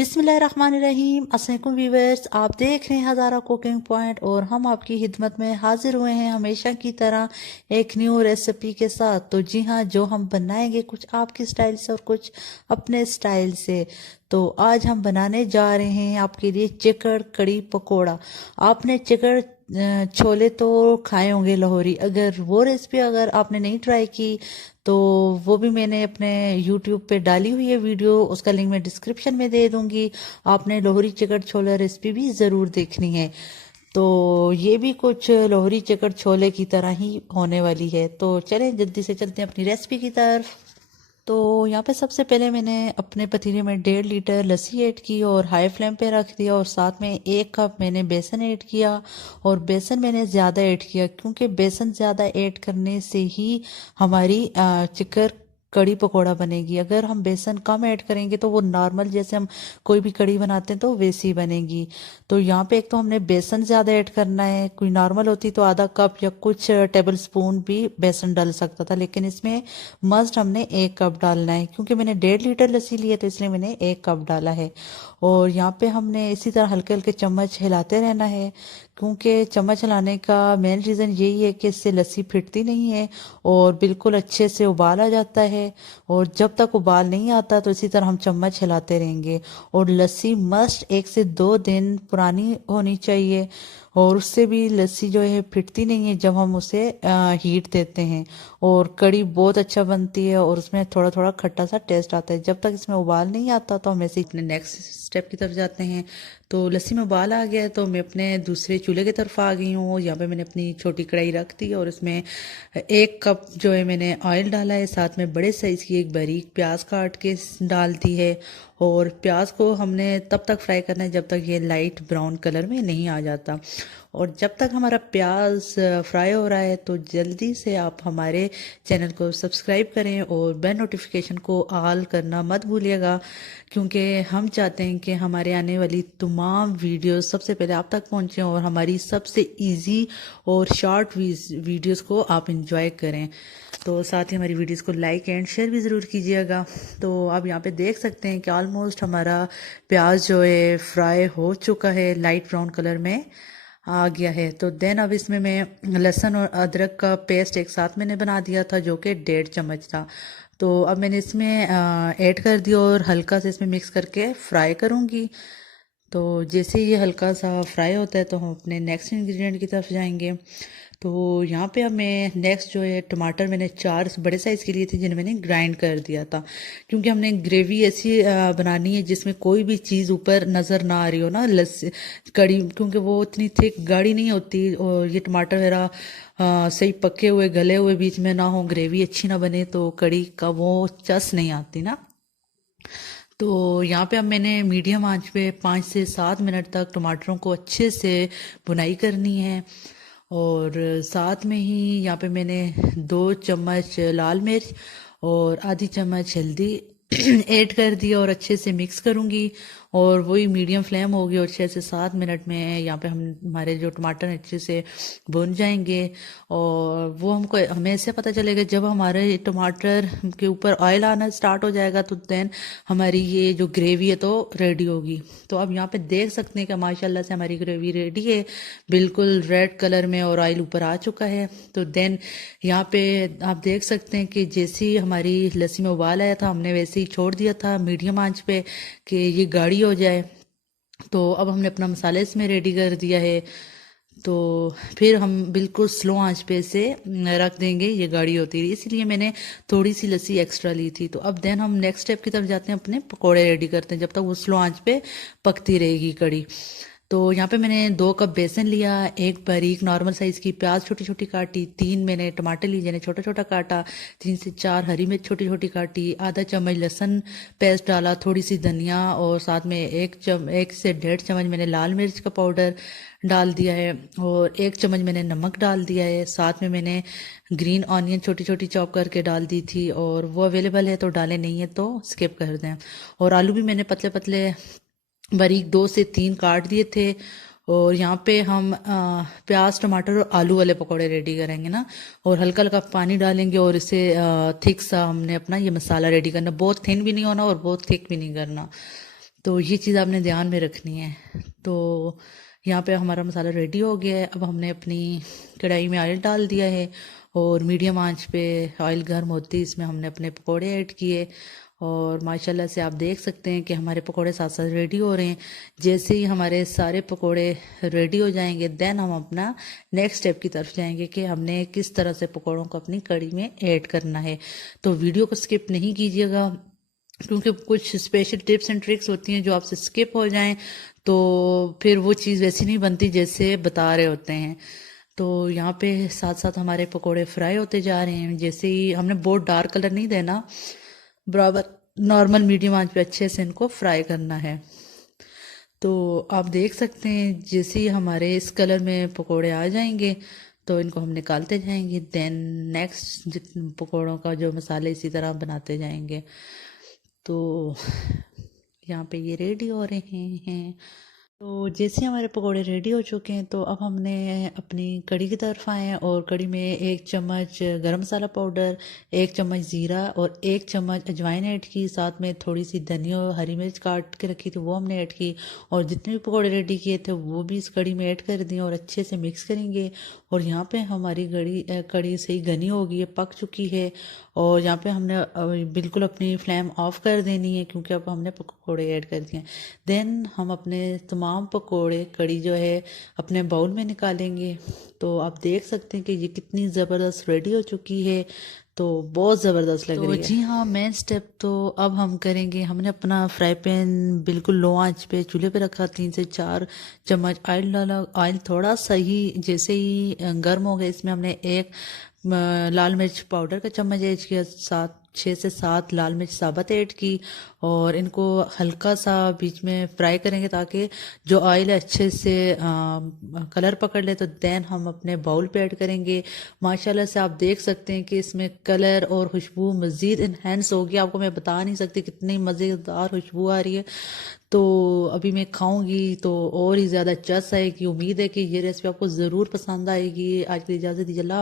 बिस्मिल्लाहिर्रहमानिर्रहीम। अस्सलाम व्यूवर्स, आप देख रहे हैं हज़ारा कुकिंग पॉइंट और हम आपकी खिदमत में हाजिर हुए हैं हमेशा की तरह एक न्यू रेसिपी के साथ। तो जी हाँ, जो हम बनाएंगे कुछ आपके स्टाइल से और कुछ अपने स्टाइल से। तो आज हम बनाने जा रहे हैं आपके लिए चिकन कड़ी पकोड़ा। आपने चिकन छोले तो खाए होंगे लाहौरी, अगर वो रेसिपी अगर आपने नहीं ट्राई की तो वो भी मैंने अपने YouTube पे डाली हुई है वीडियो, उसका लिंक मैं डिस्क्रिप्शन में दे दूंगी। आपने लाहौरी चिकन छोले रेसिपी भी ज़रूर देखनी है। तो ये भी कुछ लाहौरी चिकन छोले की तरह ही होने वाली है। तो चलें जल्दी से चलते हैं अपनी रेसिपी की तरफ। तो यहाँ पे सबसे पहले मैंने अपने पतीले में 1.5 लीटर लस्सी ऐड की और हाई फ्लेम पे रख दिया, और साथ में 1 कप मैंने बेसन ऐड किया। और बेसन मैंने ज़्यादा ऐड किया क्योंकि बेसन ज़्यादा ऐड करने से ही हमारी चिकन कड़ी पकोड़ा बनेगी। अगर हम बेसन कम ऐड करेंगे तो वो नॉर्मल जैसे हम कोई भी कड़ी बनाते हैं तो वैसी बनेगी। तो यहाँ पे एक तो हमने बेसन ज़्यादा ऐड करना है, कोई नॉर्मल होती तो आधा कप या कुछ टेबल स्पून भी बेसन डाल सकता था, लेकिन इसमें मस्ट हमने 1 कप डालना है क्योंकि मैंने 1.5 लीटर लस्सी ली है तो इसलिए मैंने 1 कप डाला है। और यहाँ पे हमने इसी तरह हल्के हल्के चम्मच हिलाते रहना है, क्योंकि चम्मच हिलाने का मेन रीज़न यही है कि इससे लस्सी फिटती नहीं है और बिल्कुल अच्छे से उबाल आ जाता है। और जब तक उबाल नहीं आता तो इसी तरह हम चम्मच हिलाते रहेंगे। और लस्सी मस्ट 1 से 2 दिन पुरानी होनी चाहिए, और उससे भी लस्सी जो है फिटती नहीं है जब हम उसे हीट देते हैं। और कड़ी बहुत अच्छा बनती है और उसमें थोड़ा थोड़ा खट्टा सा टेस्ट आता है। जब तक इसमें उबाल नहीं आता तो हम ऐसे अपने नेक्स्ट स्टेप की तरफ जाते हैं। तो लस्सी में उबाल आ गया है तो मैं अपने दूसरे चूल्हे की तरफ आ गई हूँ। यहाँ पे मैंने अपनी छोटी कढ़ाई रख दी और इसमें 1 कप जो है मैंने ऑयल डाला है, साथ में बड़े साइज़ की एक बारीक प्याज काट के डाल दी है। और प्याज को हमने तब तक फ्राई करना है जब तक ये लाइट ब्राउन कलर में नहीं आ जाता। और जब तक हमारा प्याज फ्राई हो रहा है तो जल्दी से आप हमारे चैनल को सब्सक्राइब करें और बेल नोटिफिकेशन को ऑल करना मत भूलिएगा, क्योंकि हम चाहते हैं कि हमारे आने वाली तमाम वीडियोस सबसे पहले आप तक पहुंचें और हमारी सबसे इजी और शॉर्ट वीडियोस को आप इंजॉय करें। तो साथ ही हमारी वीडियोस को लाइक एंड शेयर भी ज़रूर कीजिएगा। तो आप यहाँ पे देख सकते हैं कि ऑलमोस्ट हमारा प्याज जो है फ्राई हो चुका है, लाइट ब्राउन कलर में आ गया है। तो देन अब इसमें मैं लहसुन और अदरक का पेस्ट एक साथ मैंने बना दिया था जो कि 1.5 चम्मच था। तो अब मैंने इसमें ऐड कर दिया और हल्का से इसमें मिक्स करके फ्राई करूँगी। तो जैसे ही ये हल्का सा फ्राई होता है तो हम अपने नेक्स्ट इंग्रेडिएंट की तरफ जाएंगे। तो यहाँ पे अब मैं नेक्स्ट जो है टमाटर मैंने 4 बड़े साइज़ के लिए थे जिन्हें मैंने ग्राइंड कर दिया था, क्योंकि हमने ग्रेवी ऐसी बनानी है जिसमें कोई भी चीज़ ऊपर नज़र ना आ रही हो ना, लस्सी कड़ी, क्योंकि वो इतनी थिक गाढ़ी नहीं होती। और ये टमाटर मेरा सही पके हुए गले हुए बीच में ना हो, ग्रेवी अच्छी ना बने तो कड़ी का वो चस नहीं आती ना। तो यहाँ पे अब मैंने मीडियम आंच पे 5 से 7 मिनट तक टमाटरों को अच्छे से भुनाई करनी है। और साथ में ही यहाँ पे मैंने 2 चम्मच लाल मिर्च और आधी चम्मच हल्दी ऐड कर दिया और अच्छे से मिक्स करूँगी। और वही मीडियम फ्लेम होगी और 6 से 7 मिनट में यहाँ पे हम हमारे जो टमाटर अच्छे से भुन जाएंगे। और वो हमें ऐसे पता चलेगा जब हमारे टमाटर के ऊपर ऑयल आना स्टार्ट हो जाएगा, तो देन हमारी ये जो ग्रेवी है तो रेडी होगी। तो अब यहाँ पे देख सकते हैं कि माशाल्लाह से हमारी ग्रेवी रेडी है, बिल्कुल रेड कलर में, और ऑयल ऊपर आ चुका है। तो देन यहाँ पे आप देख सकते हैं कि जैसे ही हमारी लस्सी में उबाल आया था हमने वैसे ही छोड़ दिया था मीडियम आंच पे कि ये गाढ़ी हो जाए। तो अब हमने अपना मसाला इसमें रेडी कर दिया है। तो फिर हम बिल्कुल स्लो आंच पे से रख देंगे, ये गाढ़ी होती रही इसलिए मैंने थोड़ी सी लस्सी एक्स्ट्रा ली थी। तो अब देन हम नेक्स्ट स्टेप की तरफ जाते हैं, अपने पकोड़े रेडी करते हैं जब तक वो स्लो आंच पे पकती रहेगी कड़ी। तो यहाँ पे मैंने 2 कप बेसन लिया, एक बारीक नॉर्मल साइज़ की प्याज छोटी छोटी काटी, 3 मैंने टमाटर लिए जिन्हें छोटा छोटा काटा, 3 से 4 हरी मिर्च छोटी छोटी काटी, आधा चम्मच लहसुन पेस्ट डाला, थोड़ी सी धनिया, और साथ में 1 से 1.5 चम्मच मैंने लाल मिर्च का पाउडर डाल दिया है, और 1 चम्मच मैंने नमक डाल दिया है। साथ में मैंने ग्रीन ऑनियन छोटी छोटी चॉप करके डाल दी थी, और वो अवेलेबल है तो डालें, नहीं है तो स्किप कर दें। और आलू भी मैंने पतले पतले बारीक 2 से 3 काट दिए थे। और यहाँ पे हम प्याज टमाटर और आलू वाले पकौड़े रेडी करेंगे ना, और हल्का हल्का पानी डालेंगे और इसे थिक सा हमने अपना ये मसाला रेडी करना, बहुत थिन भी नहीं होना और बहुत थिक भी नहीं करना। तो ये चीज़ आपने ध्यान में रखनी है। तो यहाँ पे हमारा मसाला रेडी हो गया है। अब हमने अपनी कढ़ाई में ऑयल डाल दिया है और मीडियम आंच पे ऑयल गर्म होती है इसमें हमने अपने पकोड़े ऐड किए और माशाल्लाह से आप देख सकते हैं कि हमारे पकोड़े साथ साथ रेडी हो रहे हैं। जैसे ही हमारे सारे पकोड़े रेडी हो जाएंगे देन हम अपना नेक्स्ट स्टेप की तरफ जाएंगे कि हमने किस तरह से पकोड़ों को अपनी कढ़ी में ऐड करना है। तो वीडियो को स्किप नहीं कीजिएगा क्योंकि कुछ स्पेशल टिप्स एंड ट्रिक्स होती हैं जो आपसे स्किप हो जाएं तो फिर वो चीज़ वैसी नहीं बनती जैसे बता रहे होते हैं। तो यहाँ पे साथ साथ हमारे पकोड़े फ्राई होते जा रहे हैं। जैसे ही हमने बहुत डार्क कलर नहीं देना, बराबर नॉर्मल मीडियम आंच पे अच्छे से इनको फ्राई करना है। तो आप देख सकते हैं जैसे ही हमारे इस कलर में पकोड़े आ जाएंगे तो इनको हम निकालते जाएंगे। देन नेक्स्ट जितने पकोड़ों का जो मसाले इसी तरह बनाते जाएंगे। तो यहाँ पे ये रेडी हो रहे हैं। तो जैसे हमारे पकोड़े रेडी हो चुके हैं तो अब हमने अपनी कढ़ी की तरफ आए हैं और कढ़ी में 1 चम्मच गरम मसाला पाउडर, 1 चम्मच ज़ीरा और 1 चम्मच अजवाइन ऐड की। साथ में थोड़ी सी धनिया और हरी मिर्च काट के रखी थी वो हमने ऐड की और जितने भी पकोड़े रेडी किए थे वो भी इस कढ़ी में ऐड कर दिए और अच्छे से मिक्स करेंगे। और यहाँ पे हमारी कढ़ी सही घनी हो गई है, पक चुकी है। और यहाँ पे हमने बिल्कुल अपनी फ्लेम ऑफ कर देनी है क्योंकि अब हमने पकोड़े ऐड कर दिए हैं। देन हम अपने तमाम पकोड़े कढ़ी जो है अपने बाउल में निकालेंगे। तो आप देख सकते हैं कि ये कितनी ज़बरदस्त रेडी हो चुकी है। तो बहुत ज़बरदस्त लग रही है। जी हाँ, मेन स्टेप तो अब हम करेंगे। हमने अपना फ्राई पैन बिल्कुल लो आंच पे चूल्हे पे रखा, 3 से 4 चम्मच ऑयल डाला। ऑयल थोड़ा सही जैसे ही गर्म हो गया इसमें हमने एक लाल मिर्च पाउडर का चम्मच ऐड किया, 6 से 7 लाल मिर्च साबुत ऐड की और इनको हल्का सा बीच में फ्राई करेंगे ताकि जो ऑयल है अच्छे से कलर पकड़ ले। तो देन हम अपने बाउल पे ऐड करेंगे। माशाल्लाह से आप देख सकते हैं कि इसमें कलर और खुशबू मज़ीद इन्हेंस होगी। आपको मैं बता नहीं सकती कितनी मज़ेदार खुशबू आ रही है। तो अभी मैं खाऊंगी तो और ही ज़्यादा चस आएगी। उम्मीद है कि ये रेसिपी आपको ज़रूर पसंद आएगी। आज की इजाज़त दीजिए। अल्लाह।